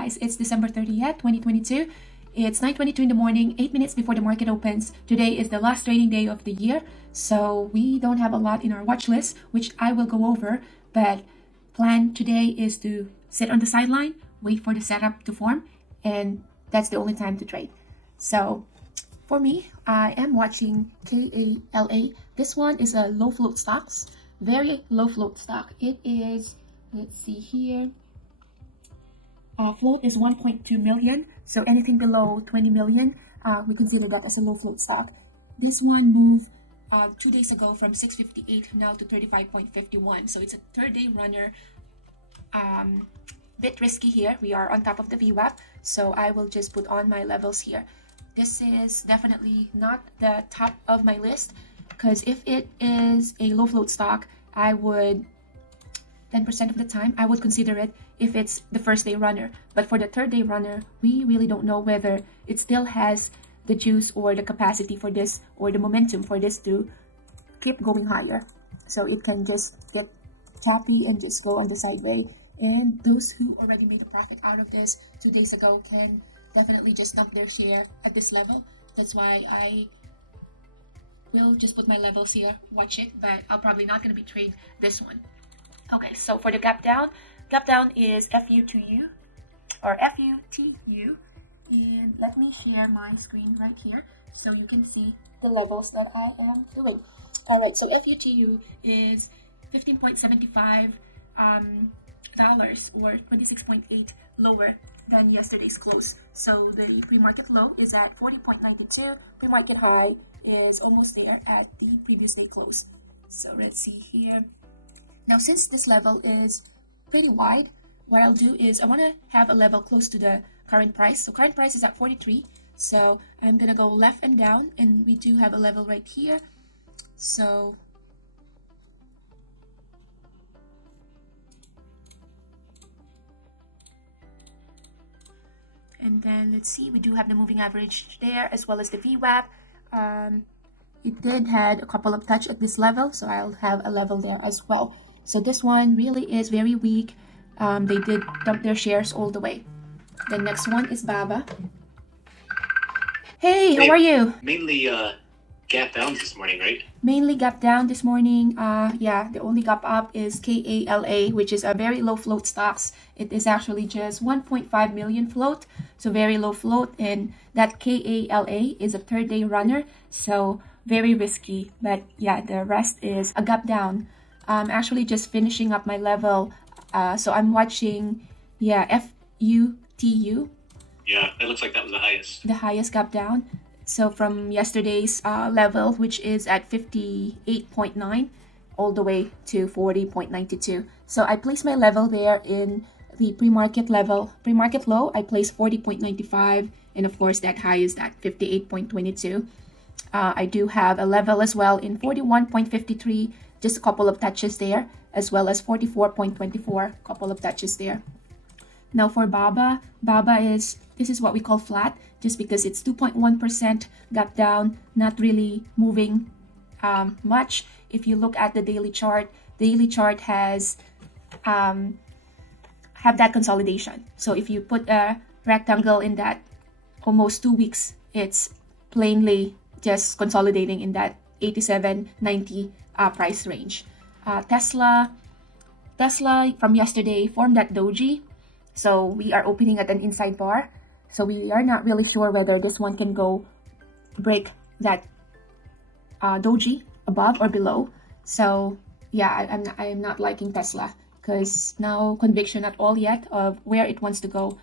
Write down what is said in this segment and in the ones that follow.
guys, it's December 30th, 2022. It's 9:22 in the morning, 8 minutes before the market opens. Today is the last trading day of the year, so we don't have a lot in our watch list, which I will go over, but plan today is to sit on the sideline, wait for the setup to form, and that's the only time to trade. So for me, I am watching KALA. This one is a low float stocks, very low float stock. It is, let's see here, float is 1.2 million, so anything below 20 million, we consider that as a low float stock. This one moved 2 days ago from 658 now to 35.51, so it's a third day runner. Bit risky here. We are on top of the VWAP, so I will just put on my levels here. This is definitely not the top of my list, because if it is a low float stock, I would 10% of the time I would consider it if it's the first day runner. But for the third day runner, we really don't know whether it still has the juice or the capacity for this, or the momentum for this to keep going higher. So it can just get choppy and just go on the sideway. And those who already made a profit out of this 2 days ago can definitely just dump their share at this level. That's why I will just put my levels here, watch it, but I'm probably not going to be trade this one. Okay, so for the gap down is FU2U or FUTU, and let me share my screen right here so you can see the levels that I am doing. Alright, so FUTU is $15.75 dollars or 26.8 lower than yesterday's close. So the pre-market low is at 40.92, pre-market high is almost there at the previous day close. So let's see here. Now, since this level is pretty wide, what I'll do is I want to have a level close to the current price. So current price is at 43. So I'm going to go left and down, and we do have a level right here. So and then let's see, we do have the moving average there as well as the VWAP. It did had a couple of touch at this level, so I'll have a level there as well. So this one really is very weak. They did dump their shares all the way. The next one is Baba. Hey, how are you? Mainly gap down this morning, right? Mainly gap down this morning. Yeah, the only gap up is KALA, which is a very low float stocks. It is actually just 1.5 million float, so very low float, and that KALA is a third day runner, so very risky. But yeah, the rest is a gap down. I'm actually just finishing up my level, so I'm watching, yeah, FUTU. Yeah, it looks like that was the highest gap down. So from yesterday's level, which is at 58.9, all the way to 40.92. So I place my level there in the pre-market level. Pre-market low, I place 40.95, and of course that high is at 58.22. I do have a level as well in 41.53, just a couple of touches there, as well as 44.24, couple of touches there. Now for Baba this is what we call flat, just because it's 2.1% gap down, not really moving much. If you look at the daily chart has have that consolidation. So if you put a rectangle in that almost 2 weeks, it's plainly just consolidating in that 87.90 price range. Tesla from yesterday formed that doji, so we are opening at an inside bar, so we are not really sure whether this one can go break that doji above or below. So yeah, I'm not liking Tesla, because no conviction at all yet of where it wants to go.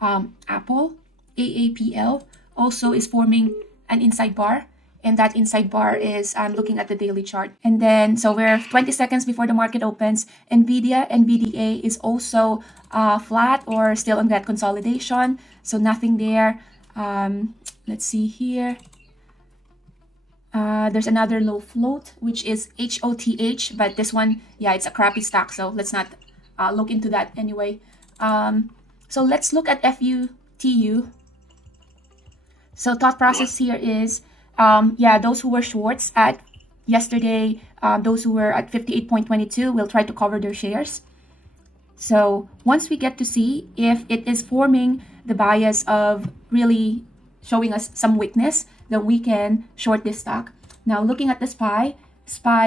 Apple, AAPL, also is forming an inside bar, and that inside bar is, I'm looking at the daily chart. And then, so we're 20 seconds before the market opens. NVIDIA, NVDA is also flat or still on that consolidation, so nothing there. Let's see here. There's another low float, which is HOTH, but this one, yeah, it's a crappy stock, so let's not look into that anyway. So let's look at FUTU. So thought process here is, yeah, those who were shorts at yesterday, those who were at 58.22 will try to cover their shares. So once we get to see if it is forming the bias of really showing us some weakness, then we can short this stock. Now looking at the SPY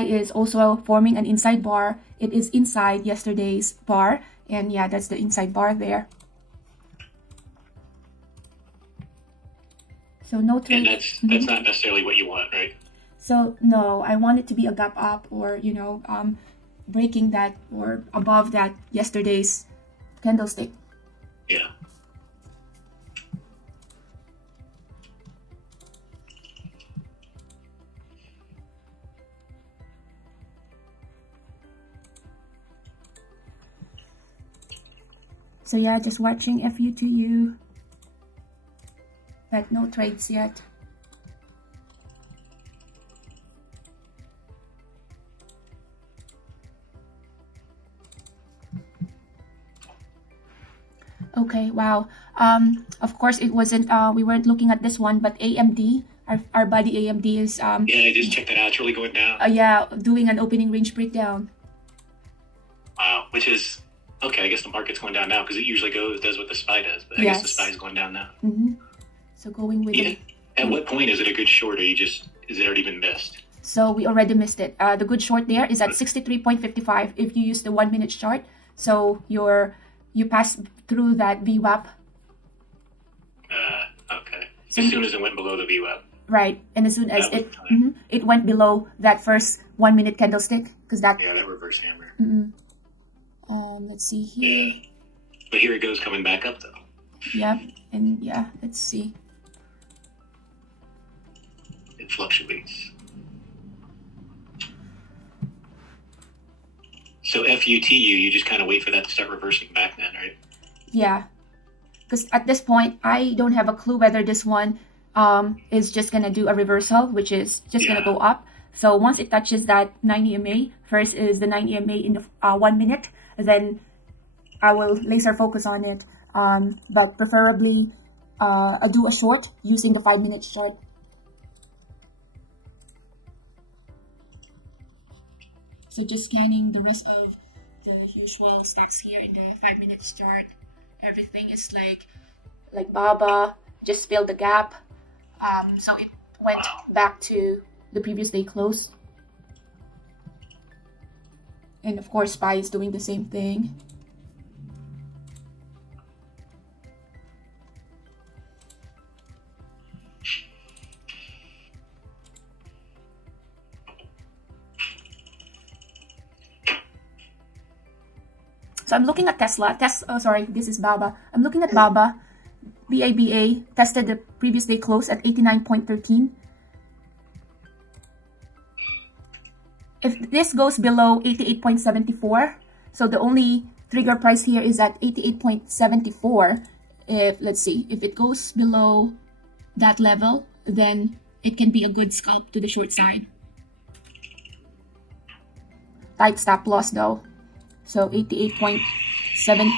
is also forming an inside bar. It is inside yesterday's bar, and yeah, that's the inside bar there. So no trade. And that's not necessarily what you want, right? So no, I want it to be a gap up, or breaking that or above that yesterday's candlestick. Yeah. So yeah, just watching FU2U, but no trades yet. Okay, wow. Of course, it wasn't. We weren't looking at this one, but AMD, our buddy AMD is Yeah, I just checked that out. It's really going down. yeah, doing an opening range breakdown. Wow, which is okay. I guess the market's going down now because it usually does what the SPY does, but I guess the Yes. SPY is going down now. So going with Yeah. it. At what point is it a good short, or is it already been missed? So we already missed it. The good short there is at 63.55 if you use the 1 minute chart. So you pass through that VWAP, Okay. As soon as it went below the VWAP. right? And as soon as That was it the time. it went below that first 1 minute candlestick, because that Yeah, that reverse hammer. let's see here. But here it goes coming back up though. Yep, and yeah, let's see. It fluctuates. So FUTU, you just kind of wait for that to start reversing back then, right? Yeah, because at this point I don't have a clue whether this one is just gonna do a reversal, which is just gonna Yeah. go up. So once it touches that 9 EMA, first is the 9 EMA in the 1 minute, then I will laser focus on it. But preferably I'll do a short using the 5 minute chart. So just scanning the rest of the usual stocks here in the 5 minute chart. Everything is like BABA just filled the gap. So it went back to the previous day close. And of course, SPY is doing the same thing. So I'm looking at Tesla. Sorry, this is BABA. I'm looking at BABA. BABA tested the previous day close at 89.13. If this goes below 88.74, so the only trigger price here is at 88.74. Let's see, if it goes below that level, then it can be a good scalp to the short side. Tight stop loss though. So 88.7.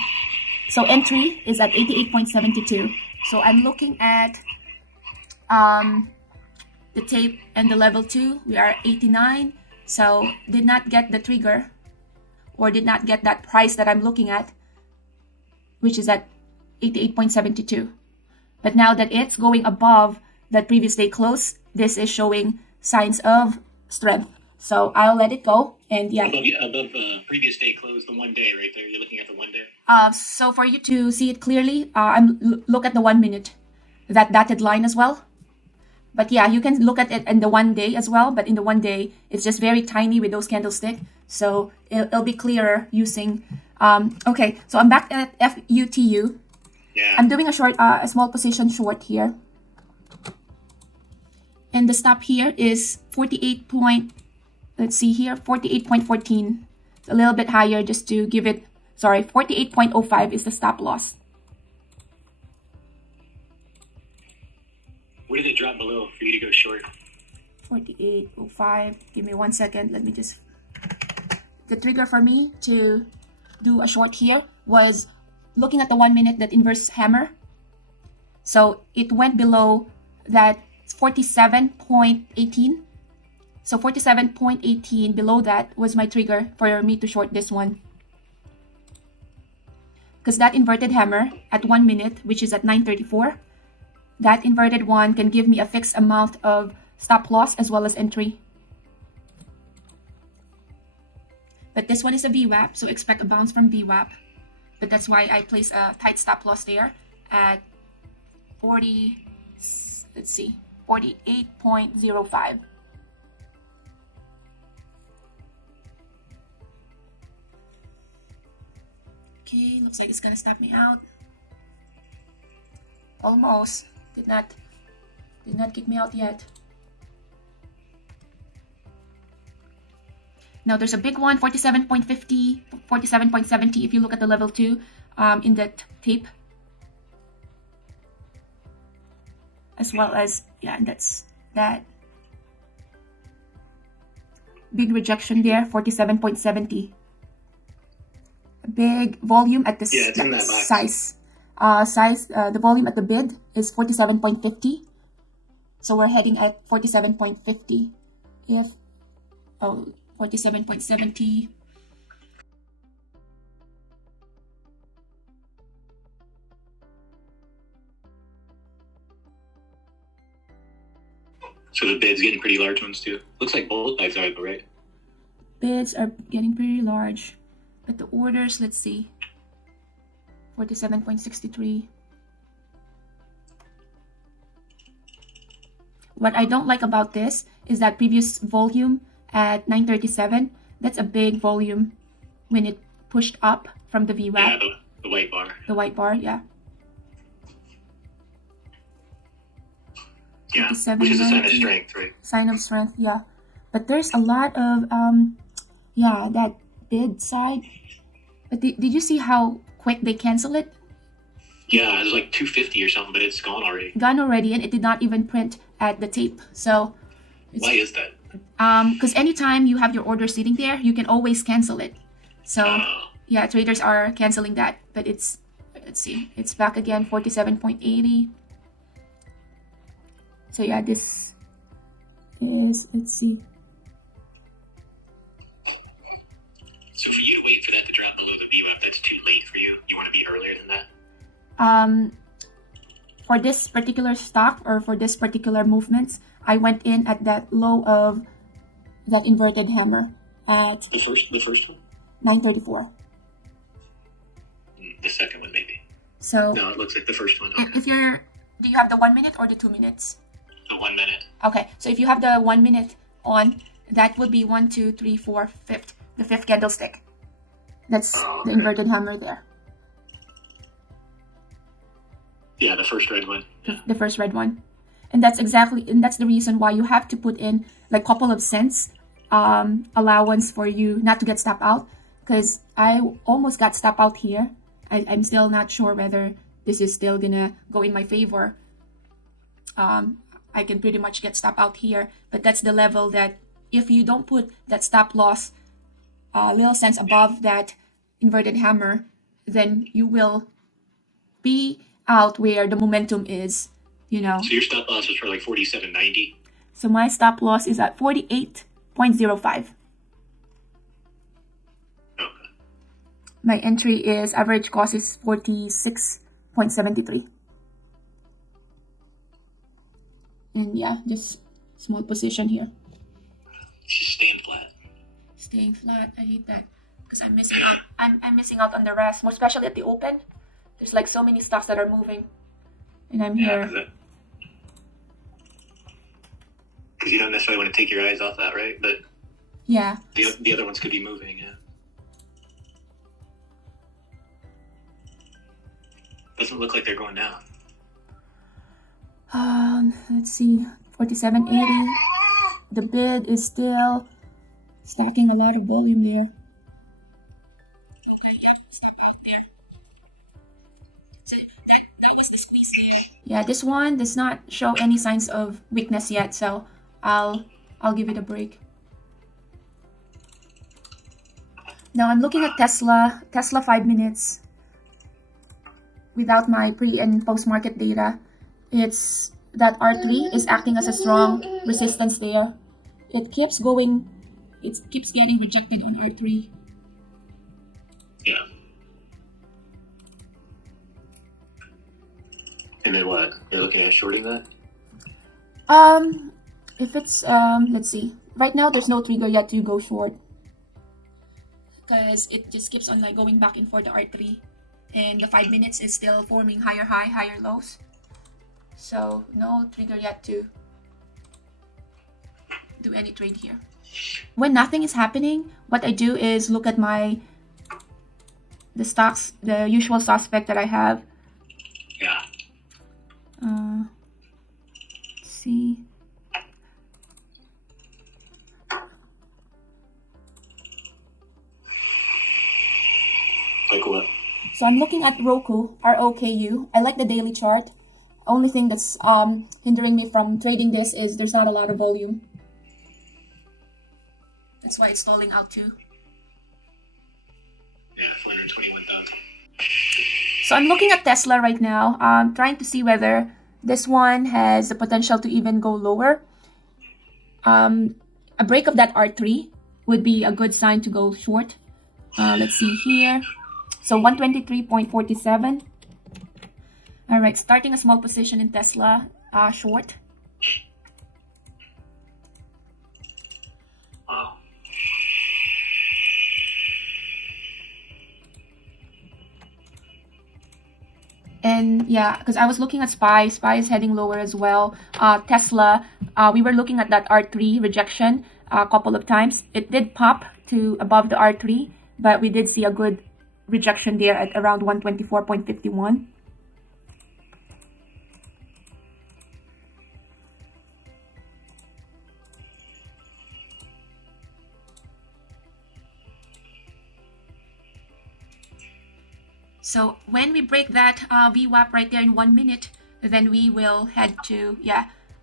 So entry is at 88.72. So I'm looking at the tape and the level 2. We are 89. So did not get the trigger, or did not get that price that I'm looking at, which is at 88.72. But now that it's going above that previous day close, this is showing signs of strength. So I'll let it go. And yeah. Above previous day close, the 1 day right there. You're looking at the 1 day. So for you to see it clearly, look at the 1 minute, that dotted line as well. But yeah, you can look at it in the 1 day as well. But in the 1 day, it's just very tiny with those candlesticks. So it'll be clearer using. Okay, so I'm back at FUTU. Yeah. I'm doing a small position short here. And the stop here is 48 point. Let's see here, 48.14. It's a little bit higher just to give it. Sorry, 48.05 is the stop loss. Where did it drop below for you to go short? 48.05. Give me 1 second. Let me just. The trigger for me to do a short here was looking at the 1 minute, that inverse hammer. So it went below that 47.18. So 47.18 below that was my trigger for me to short this one. because that inverted hammer at 1 minute, which is at 9:34, that inverted one can give me a fixed amount of stop loss as well as entry. But this one is a VWAP, so expect a bounce from VWAP. But that's why I place a tight stop loss there at 48.05. Okay, looks like it's gonna stop me out. Almost. Did not kick me out yet. Now there's a big one, 47.50, 47.70 if you look at the level 2 in that tape. As well as, yeah, that's that. Big rejection there, 47.70. Big volume at the it's in that box. size. The volume at the bid is 47.50. So we're heading at 47.50. 47.70. So the bid's getting pretty large ones too. Looks like both sides are, right? Bids are getting pretty large. But the orders, let's see. 47.63. What I don't like about this is that previous volume at 937, that's a big volume when it pushed up from the VWAP. Yeah, the white bar. The white bar, yeah. Yeah, which is a sign of strength, right? Sign of strength, yeah. But there's a lot of, that bid side. But did you see how quick they cancel it? Yeah, it was like 250 or something, but it's gone already. Gone already, and it did not even print at the tape. So, why is that? Because anytime you have your order sitting there, you can always cancel it. So, yeah, traders are canceling that. But it's, let's see, it's back again, 47.80. So yeah, this is, let's see. So for you to wait for that to drop below the VWAP, that's too late for you. You want to be earlier than that? For this particular stock or for this particular movements, I went in at that low of that inverted hammer at the first one. 934. The second one maybe. So no, it looks like the first one. Okay. If you're, do you have the 1 minute or the 2 minutes? The 1 minute. Okay, so if you have the 1 minute on, that would be 1, 2, 3, 4, 5th, the 5th candlestick. That's the inverted hammer there. Yeah, the first red one. Yeah. The first red one. And that's the reason why you have to put in like couple of cents allowance for you not to get stop out, because I almost got stop out here. I'm still not sure whether this is still gonna go in my favor. I can pretty much get stop out here, but that's the level that if you don't put that stop loss little cents above that inverted hammer, then you will be out where the momentum is, you know. So your stop loss is for like 47.90. So my stop loss is at 48.05. Okay. My entry is average cost is 46.73. And yeah, just small position here. Just staying flat. Staying flat. I hate that because I'm missing out. I'm missing out on the rest, more especially at the open. There's like so many stocks that are moving, and I'm here. Because you don't necessarily want to take your eyes off that, right? But yeah, the other ones could be moving. Yeah. Doesn't look like they're going down. Let's see, 47.80. The bid is still stacking a lot of volume there. Okay, yep, stop out there. So that is the squeeze there. Yeah, this one does not show any signs of weakness yet, so I'll give it a break. Now I'm looking at Tesla 5 minutes without my pre and post market data. It's that R3 is acting as a strong resistance there. It keeps going, it keeps getting rejected on R3. Yeah. And then what? You're looking at shorting that? If it's let's see. Right now there's no trigger yet to go short. Because it just keeps on like going back and forth the R3. And the 5 minutes is still forming higher high, higher lows. So no trigger yet to do any trade here. When nothing is happening, what I do is look at the stocks, the usual suspect that I have. Yeah. Let's see. Like what? So I'm looking at Roku, ROKU. I like the daily chart. Only thing that's hindering me from trading this is there's not a lot of volume. That's why it's stalling out too. Yeah, 421,000. So I'm looking at Tesla right now. Trying to see whether this one has the potential to even go lower. A break of that R3 would be a good sign to go short. Let's see here. So 123.47. All right, starting a small position in Tesla, short. Wow. And yeah, because I was looking at SPY. SPY is heading lower as well. Tesla, we were looking at that R3 rejection a couple of times. It did pop to above the R3, but we did see a good rejection there at around 124.51. So when we break that VWAP right there in 1 minute, then we will head to,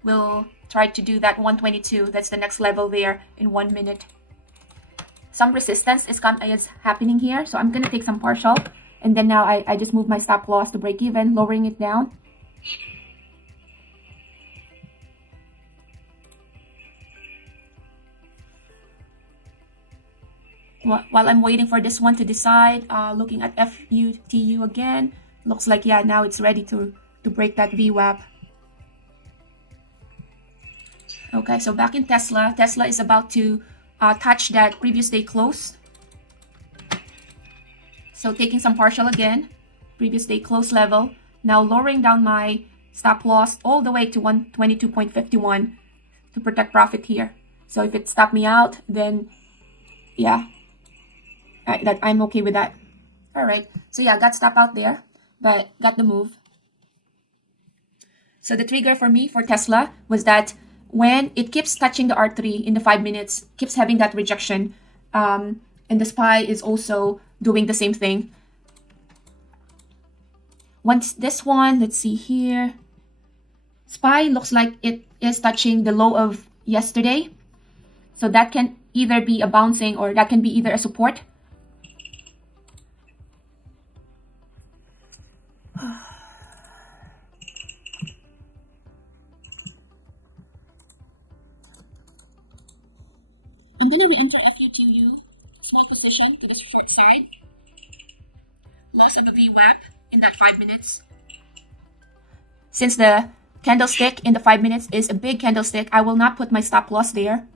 we'll try to do that 122. That's the next level there in 1 minute. Some resistance is happening here. So I'm going to take some partial. And then now I just move my stop loss to break even, lowering it down. While I'm waiting for this one to decide, looking at FUTU again, looks like, yeah, now it's ready to break that VWAP. Okay, so back in Tesla. Tesla is about to touch that previous day close. So taking some partial again, previous day close level. Now lowering down my stop loss all the way to 122.51 to protect profit here. So if it stopped me out, then yeah, that I'm okay with that. All right, so yeah, got stop out there, but got the move. So the trigger for me for Tesla was that when it keeps touching the R3 in the 5 minutes, keeps having that rejection, and the SPY is also doing the same thing. Once this one, let's see here, SPY looks like it is touching the low of yesterday. So that can either be a bouncing or that can be either a support. I'm going to re-enter FUTU, small position to the short side. Loss of a VWAP in that 5 minutes. Since the candlestick in the 5 minutes is a big candlestick, I will not put my stop loss there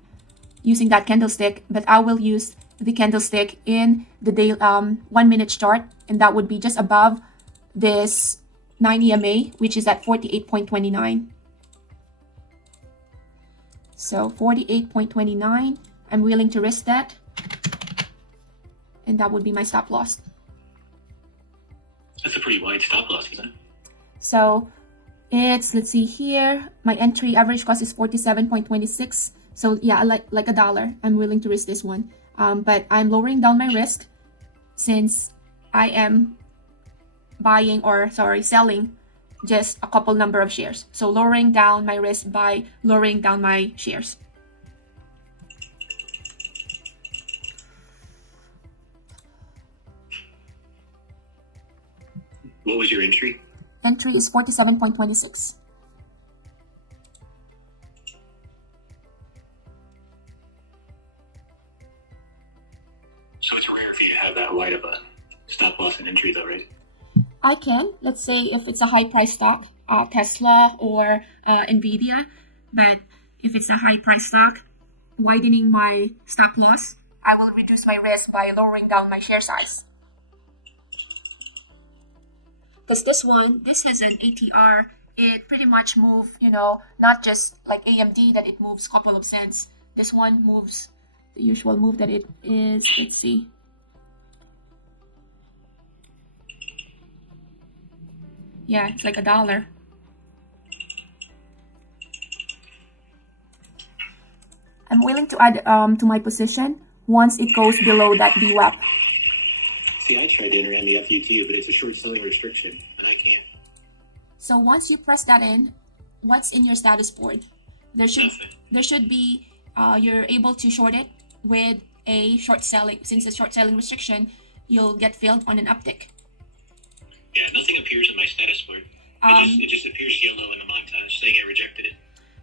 using that candlestick, but I will use the candlestick in the day 1 minute chart, and that would be just above this 9 EMA, which is at 48.29. So 48.29. I'm willing to risk that, and that would be my stop loss. That's a pretty wide stop loss, isn't it? So it's, let's see here, my entry average cost is 47.26. So yeah, like $1. I'm willing to risk this one, but I'm lowering down my risk since I am selling just a couple number of shares. So lowering down my risk by lowering down my shares. What was your entry? Entry is 47.26. So it's rare if you have that wide of a stop loss and entry though, right? I can, let's say if it's a high price stock, Tesla or Nvidia. But if it's a high price stock, widening my stop loss, I will reduce my risk by lowering down my share size. Because this is an ATR. It pretty much move, not just like AMD that it moves couple of cents. This one moves the usual move that it is. Let's see. Yeah, it's like $1. I'm willing to add to my position once it goes below that VWAP. See, I tried to enter in the FUTU, but it's a short selling restriction, and I can't. So once you press that in, what's in your status board? There should be you're able to short it with a short selling. Since a short selling restriction, you'll get filled on an uptick. Yeah, nothing appears in my status board. It just appears yellow in the montage saying I rejected it.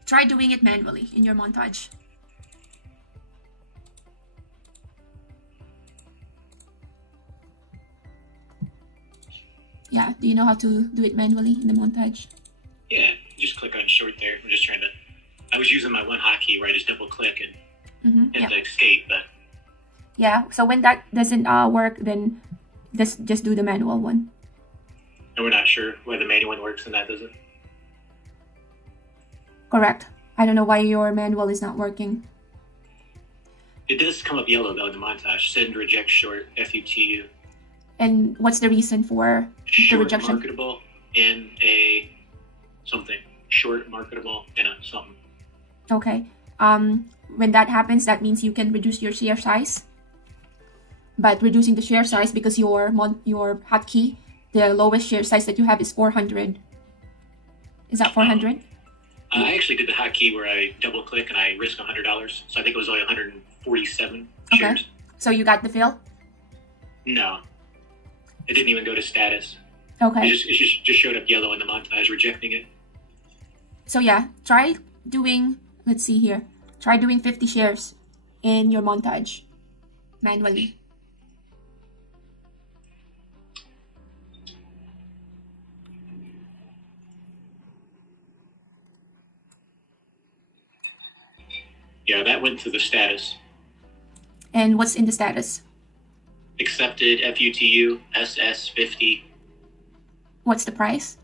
Try doing it manually in your montage. Yeah, do you know how to do it manually in the montage? Yeah, just click on short there. I'm just I was using my one hotkey where I just double click and hit the escape, but. Yeah, so when that doesn't work, then just do the manual one. And we're not sure why the manual one works and that doesn't? Correct. I don't know why your manual is not working. It does come up yellow though in the montage. Send reject short FUTU. And what's the reason for the rejection? Short marketable in a something. Short marketable in a something. Okay. When that happens, that means you can reduce your share size. But reducing the share size because your hotkey, the lowest share size that you have is 400. Is that 400? I actually did the hotkey where I double click and I risk $100. So I think it was only 147 shares. Okay. So you got the fill? No. It didn't even go to status. Okay. It just showed up yellow in the montage, rejecting it. So yeah, try doing, let's see here. Try doing 50 shares in your montage manually. Yeah, that went to the status. And what's in the status? Accepted FUTU SS50. What's the price?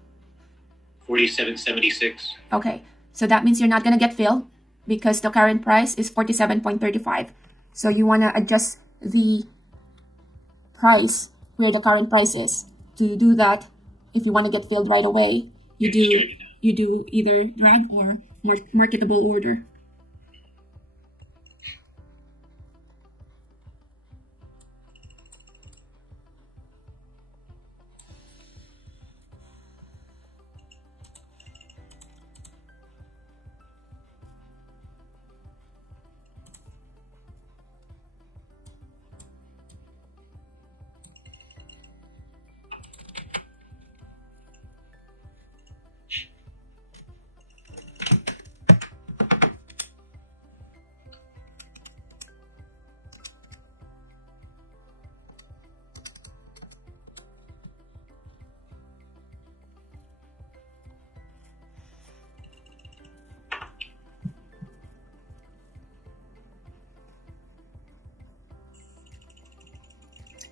47.76. Okay, so that means you're not gonna get filled because the current price is 47.35. So you wanna adjust the price where the current price is. To do that, if you wanna get filled right away, you do either drag or marketable order.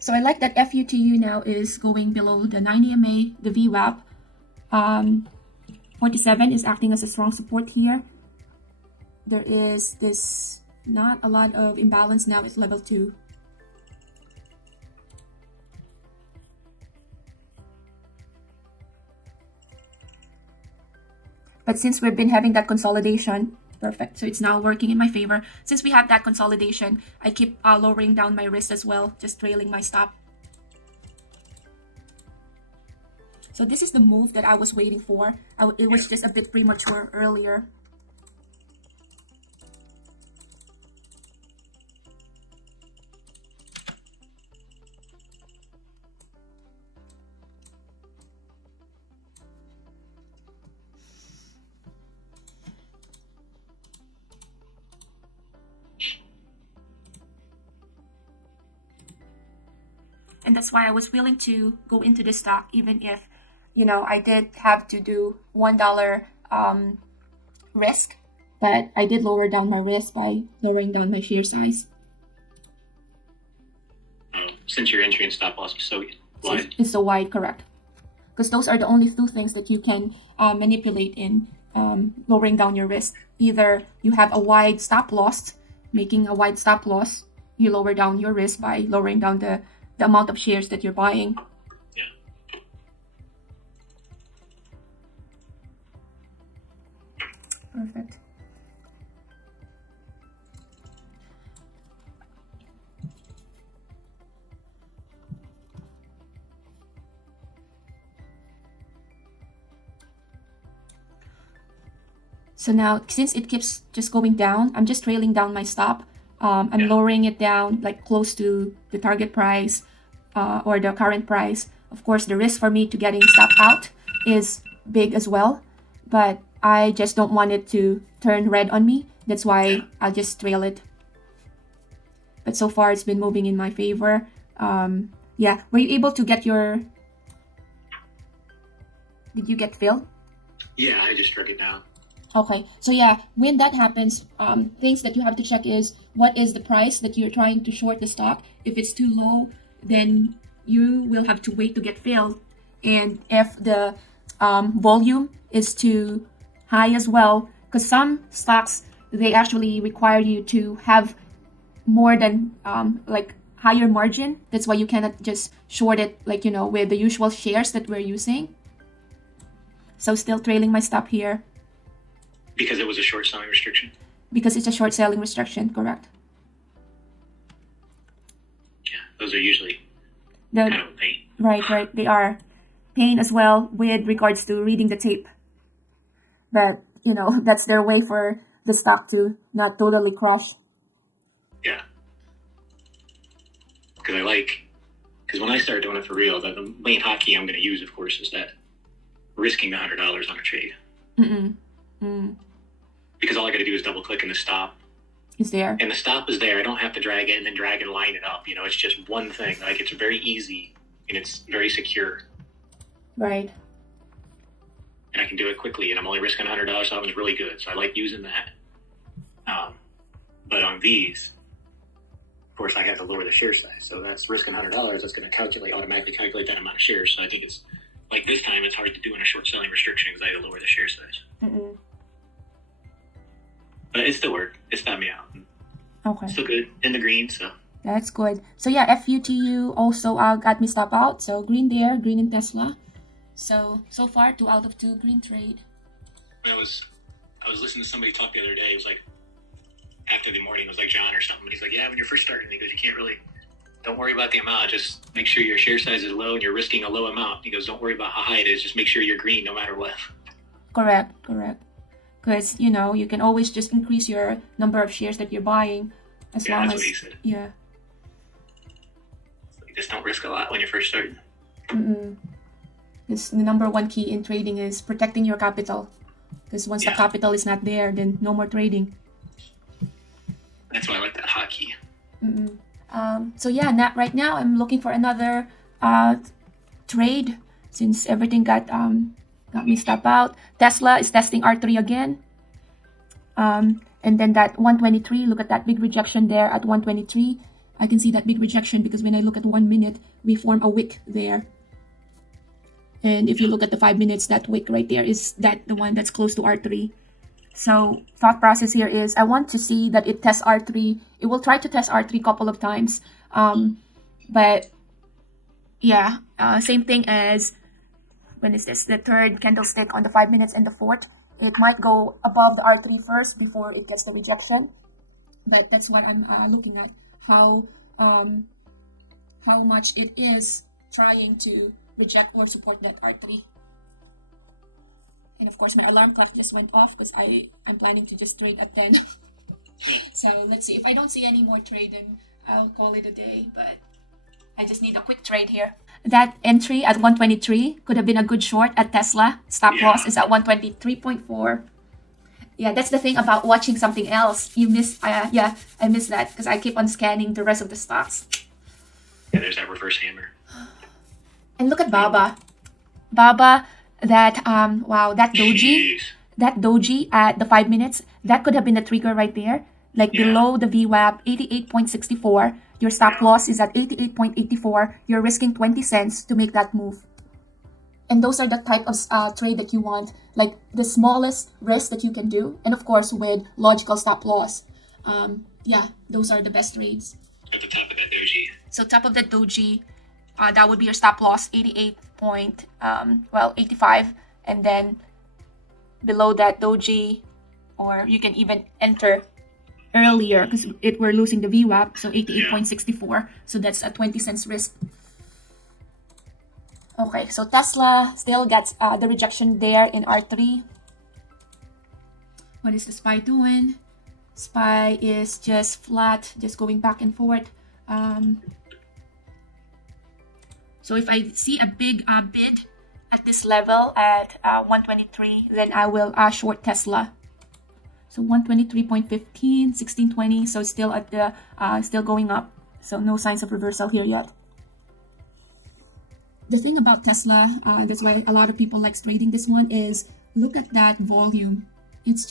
So I like that FUTU now is going below the 90 MA, the VWAP. 47 is acting as a strong support here. There is this not a lot of imbalance now. It's level 2. But since we've been having that consolidation, perfect. So it's now working in my favor. Since we have that consolidation, I keep lowering down my risk as well, just trailing my stop. So this is the move that I was waiting for. It was just a bit premature earlier. And that's why I was willing to go into this stock even if, I did have to do $1 risk, but I did lower down my risk by lowering down my share size. Since your entry and stop loss is so wide. It's so wide, correct. Because those are the only two things that you can manipulate in lowering down your risk. Either you have a wide stop loss, making a wide stop loss, you lower down your risk by lowering down the amount of shares that you're buying. Yeah. Perfect. So now, since it keeps just going down, I'm just trailing down my stop. I'm lowering it down like close to the target price or the current price. Of course, the risk for me to getting stop out is big as well, but I just don't want it to turn red on me. That's why I'll just trail it. But so far, it's been moving in my favor. Yeah, were you able to get your... Did you get filled? Yeah, I just struck it down. Okay, so yeah, when that happens, things that you have to check is what is the price that you're trying to short the stock. If it's too low, then you will have to wait to get filled. And if the volume is too high as well, because some stocks, they actually require you to have more than like higher margin. That's why you cannot just short it like, with the usual shares that we're using. So still trailing my stop here. Because it was a short selling restriction? Because it's a short selling restriction, correct. Yeah, those are usually kind of a pain. Right. They are pain as well with regards to reading the tape. But, that's their way for the stock to not totally crush. Yeah. Because when I started doing it for real, the main hockey I'm going to use, of course, is that risking $100 on a trade. Because all I got to do is double click and the stop is there. And the stop is there. I don't have to drag it and then drag and line it up. It's just one thing. Like, it's very easy and it's very secure. Right. And I can do it quickly, and I'm only risking $100, so that was really good. So I like using that. But on these, of course, I have to lower the share size. So that's risking $100. That's going to automatically calculate that amount of shares. So I think it's like this time it's hard to do in a short selling restriction because I had to lower the share size. But it still worked. It stopped me out. Okay. Still good in the green, so. That's good. So yeah, FUTU also got me stop out. So green there, green in Tesla. So far 2 out of 2 green trade. I was listening to somebody talk the other day. It was like after the morning, it was like John or something. He's like, yeah, when you're first starting, he goes, don't worry about the amount. Just make sure your share size is low and you're risking a low amount. He goes, don't worry about how high it is. Just make sure you're green no matter what. Correct. Because, you can always just increase your number of shares that you're buying as long as... that's what he said. Yeah. So you just don't risk a lot when you're first starting. Because the number one key in trading is protecting your capital. Because once the capital is not there, then no more trading. That's why I like that hotkey. So yeah, right now I'm looking for another trade since everything got me stop out. Tesla is testing R3 again. And then that 123, look at that big rejection there at 123. I can see that big rejection because when I look at 1 minute, we form a wick there. And if you look at the 5 minutes, that wick right there is the one that's close to R3. So thought process here is I want to see that it tests R3. It will try to test R3 a couple of times. But yeah, same thing as, when is this? The third candlestick on the 5 minutes and the fourth. It might go above the R3 first before it gets the rejection. But that's what I'm looking at. How much it is trying to reject or support that R3. And of course, my alarm clock just went off because I'm planning to just trade at 10. So let's see. If I don't see any more trade, then I'll call it a day. But I just need a quick trade here. That entry at 123 could have been a good short at Tesla. Stop loss is at 123.4. Yeah, that's the thing about watching something else. You miss, I miss that because I keep on scanning the rest of the stocks. Yeah, there's that reverse hammer. And look at Baba. Baba, that wow, that doji, Jeez. that doji at the 5 minutes, that could have been the trigger right there. Like Yeah. below the VWAP, 88.64. Your stop loss is at 88.84. You're risking 20 cents to make that move. And those are the type of trade that you want, like the smallest risk that you can do, and of course with logical stop loss. Yeah, those are the best trades. At the top of that doji. So top of the doji, that would be your stop loss, 85, and then below that doji, or you can even enter earlier because we're losing the VWAP, so 88.64. So that's a 20 cents risk. Okay, so Tesla still gets the rejection there in R3. What is the SPY doing? SPY is just flat, just going back and forth. So if I see a big bid at this level at 123, then I will short Tesla. So 123.15, 1620, so still at the still going up. So no signs of reversal here yet. The thing about Tesla, that's why a lot of people like trading this one, is look at that volume. It's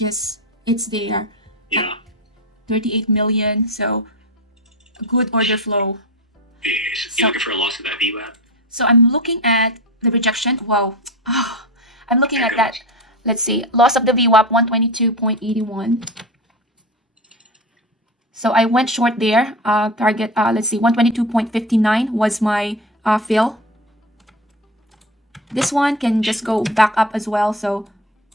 there. Yeah. 38 million, so a good order flow. Jeez. You looking for a loss of that VWAP? So I'm looking at the rejection. Wow. I'm looking There at that. goes. Let's see. Loss of the VWAP, 122.81. So I went short there. Target, let's see, 122.59 was my fill. This one can just go back up as well. So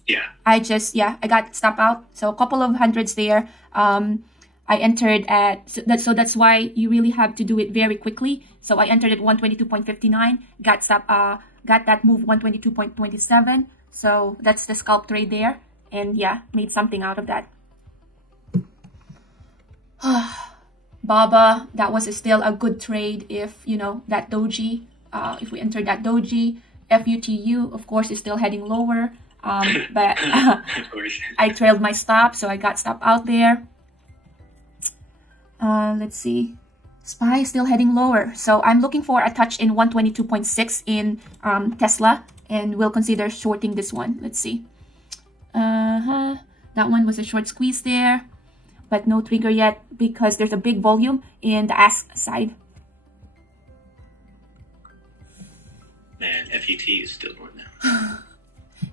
Yeah. I got stop out. So a couple of hundreds there. I entered at, so that's why you really have to do it very quickly. So I entered at 122.59, got that move 122.27. So that's the scalp trade there. And yeah, made something out of that. Baba, that was still a good trade if, that doji, if we entered that doji. FUTU, of course, is still heading lower. But Of course. I trailed my stop, so I got stop out there. Let's see. SPY is still heading lower. So I'm looking for a touch in 122.6 in Tesla, and we'll consider shorting this one. Let's see. That one was a short squeeze there, but no trigger yet because there's a big volume in the ask side. Man, FUT is still going down.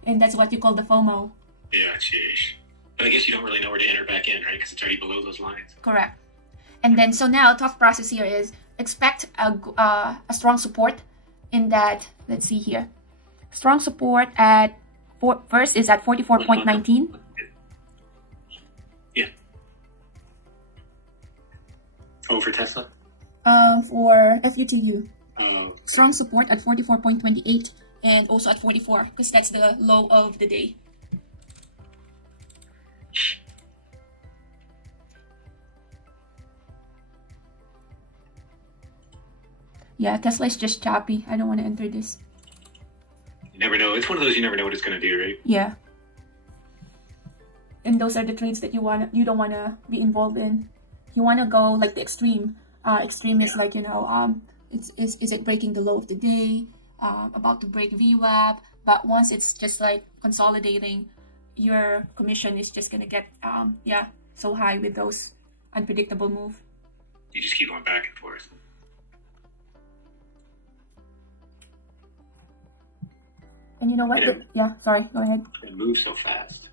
And that's what you call the FOMO. Yeah, jeez. But I guess you don't really know where to enter back in, right? Because it's already below those lines. Correct. And then, so now, thought process here is expect a strong support in that, let's see here. Strong support at, first is at 44.19. Yeah. Oh, for Tesla? For FUTU. Oh. Strong support at 44.28 and also at 44 because that's the low of the day. Yeah, Tesla is just choppy. I don't want to enter this. You never know. It's one of those you never know what it's going to do, right? Yeah. And those are the trades that you don't want to be involved in. You want to go like the extreme. Extreme is like, is it breaking the low of the day? About to break VWAP. But once it's just like consolidating, your commission is just going to get, so high with those unpredictable moves. You just keep going back and forth. And you know what? Sorry, go ahead. It moves so fast.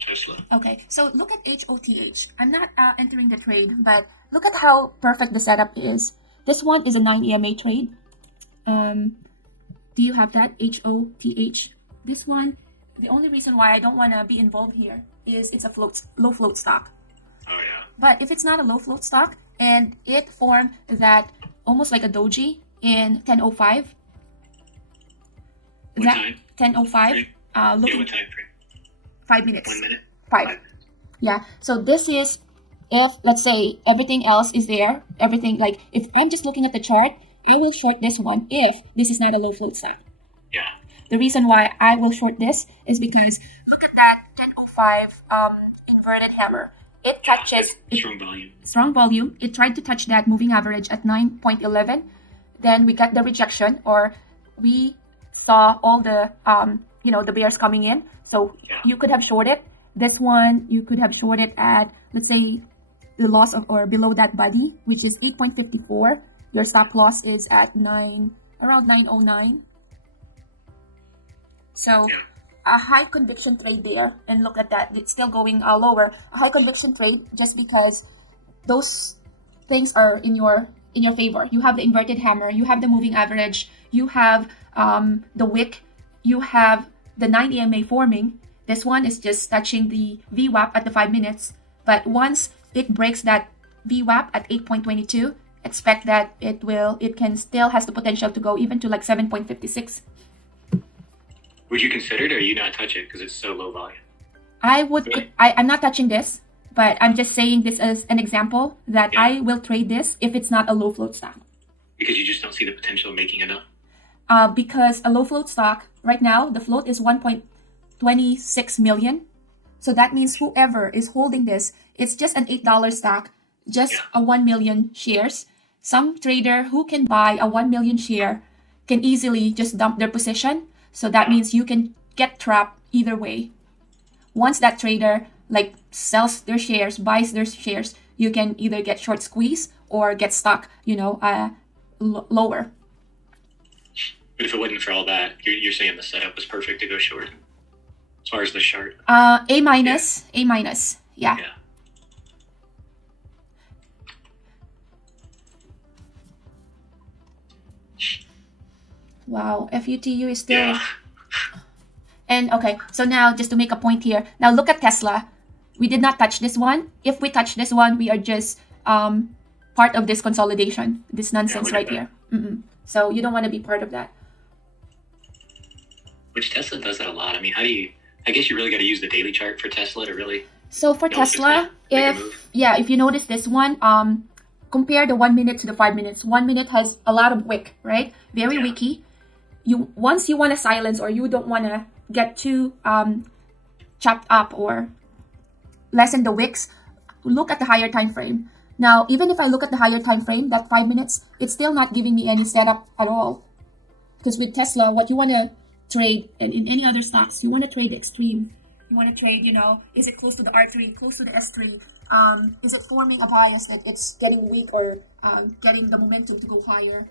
Tesla. Okay, so look at HOTH. I'm not entering the trade, but look at how perfect the setup is. This one is a 9 EMA trade. Do you have that? HOTH. This one, the only reason why I don't want to be involved here is it's a low float stock. Oh, yeah. But if it's not a low float stock and it formed that almost like a doji in 10:05. What time? 10:05. Looking what time frame? 5 minutes. 1 minute? 5. Yeah. So this is if, let's say, everything else is there. Everything, like, if I'm just looking at the chart, I will short this one if this is not a low float stock. Yeah. The reason why I will short this is because look at that 10:05 inverted hammer. It touches Strong volume. strong volume. It tried to touch that moving average at 9.11. Then we got the rejection, or we saw all the the bears coming in. So Yeah. you could have shorted this one. You could have shorted at, let's say, the loss of or below that body, which is 8.54. Your stop loss is at around 909. So Yeah. a high conviction trade there, and look at that, it's still going lower. A high conviction trade just because those things are in your favor. You have the inverted hammer, you have the moving average, you have the wick, you have the 9 EMA forming. This one is just touching the VWAP at the 5 minutes, but once it breaks that VWAP at 8.22, expect that it can still has the potential to go even to like 7.56. Would you consider it, or you not touch it because it's so low volume? Really? I'm not touching this, but I'm just saying this as an example that Yeah. I will trade this if it's not a low float stock. Because you just don't see the potential of making enough. Because a low float stock right now, the float is 1.26 million. So that means whoever is holding this, it's just an $8 stock, just Yeah. a 1 million shares. Some trader who can buy a 1 million share can easily just dump their position. So that means you can get trapped either way. Once that trader like sells their shares, buys their shares, you can either get short squeeze or get stuck, lower. But if it wasn't for all that, you're saying the setup was perfect to go short as far as the chart. A minus, A minus. Yeah. Yeah. Wow, FUTU is still. Yeah. And okay, so now just to make a point here, now look at Tesla. We did not touch this one. If we touch this one, we are just part of this consolidation, this nonsense look at right here. So you don't want to be part of that. Which Tesla does that a lot. I mean, I guess you really got to use the daily chart for Tesla to really. So for Yeah, let's just Tesla, make a move. if you notice this one, compare the 1 minute to the 5 minutes. 1 minute has a lot of wick, right? Very Yeah. wicky. Once you want to silence or you don't want to get too chopped up or lessen the wicks, look at the higher time frame. Now, even if I look at the higher time frame, that 5 minutes, it's still not giving me any setup at all. Because with Tesla, what you want to trade, and in any other stocks, you want to trade the extreme. You want to trade, is it close to the R3, close to the S3? Is it forming a bias that it's getting weak or getting the momentum to go higher?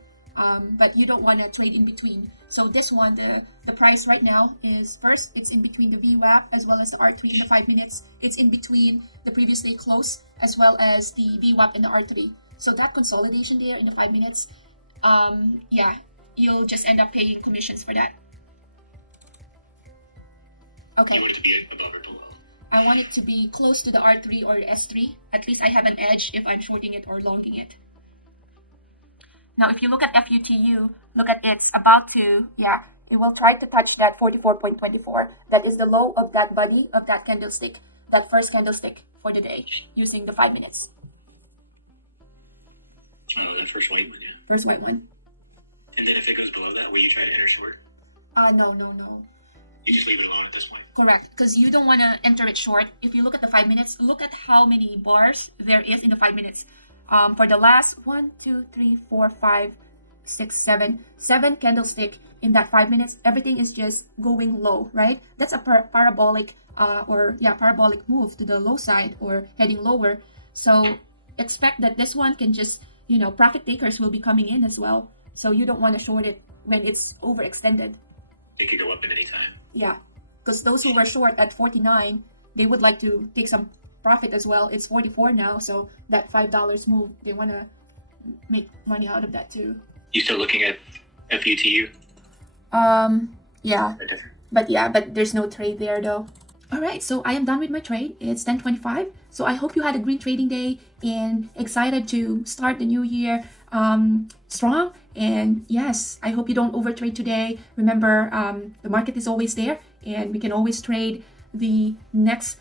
But you don't want to trade in between. So this one, the price right now is first, it's in between the VWAP as well as the R3 in the 5 minutes. It's in between the previous day close as well as the VWAP and the R3. So that consolidation there in the 5 minutes, you'll just end up paying commissions for that. Okay. You want it to be above or below. I want it to be close to the R3 or the S3. At least I have an edge if I'm shorting it or longing it. Now, if you look at FUTU, look at it's about to, it will try to touch that 44.24. That is the low of that body, of that candlestick, that first candlestick for the day, using the 5 minutes. Oh, the first white one, yeah. First white one. And then if it goes below that, will you try to enter short? No. You just leave it alone at this point. Correct, because you don't want to enter it short. If you look at the 5 minutes, look at how many bars there is in the 5 minutes. For the last 1, 2, 3, 4, 5, 6, 7 candlestick in that 5 minutes, everything is just going low, right? That's a parabolic parabolic move to the low side or heading lower. So expect that this one can just, profit takers will be coming in as well. So you don't want to short it when it's overextended. It could go up at any time. Yeah, because those who were short at 49, they would like to take some profit as well. It's 44 now, so that $5 move, they want to make money out of that too. You still looking at FUTU? Yeah, Or different? but there's no trade there though. All right, so I am done with my trade. It's 10:25. So I hope you had a green trading day and excited to start the new year strong. And yes, I hope you don't overtrade today. Remember, the market is always there, and we can always trade the next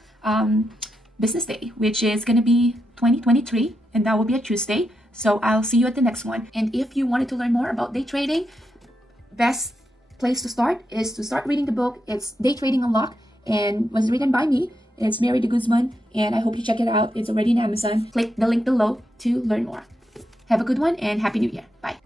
business day, which is going to be 2023, and that will be a Tuesday. So I'll see you at the next one. And if you wanted to learn more about day trading, best place to start is to start reading the book. It's Day Trading Unlocked and was written by me. It's Mary de Guzman, and I hope you check it out. It's already on Amazon. Click the link below to learn more. Have a good one and Happy New Year. Bye.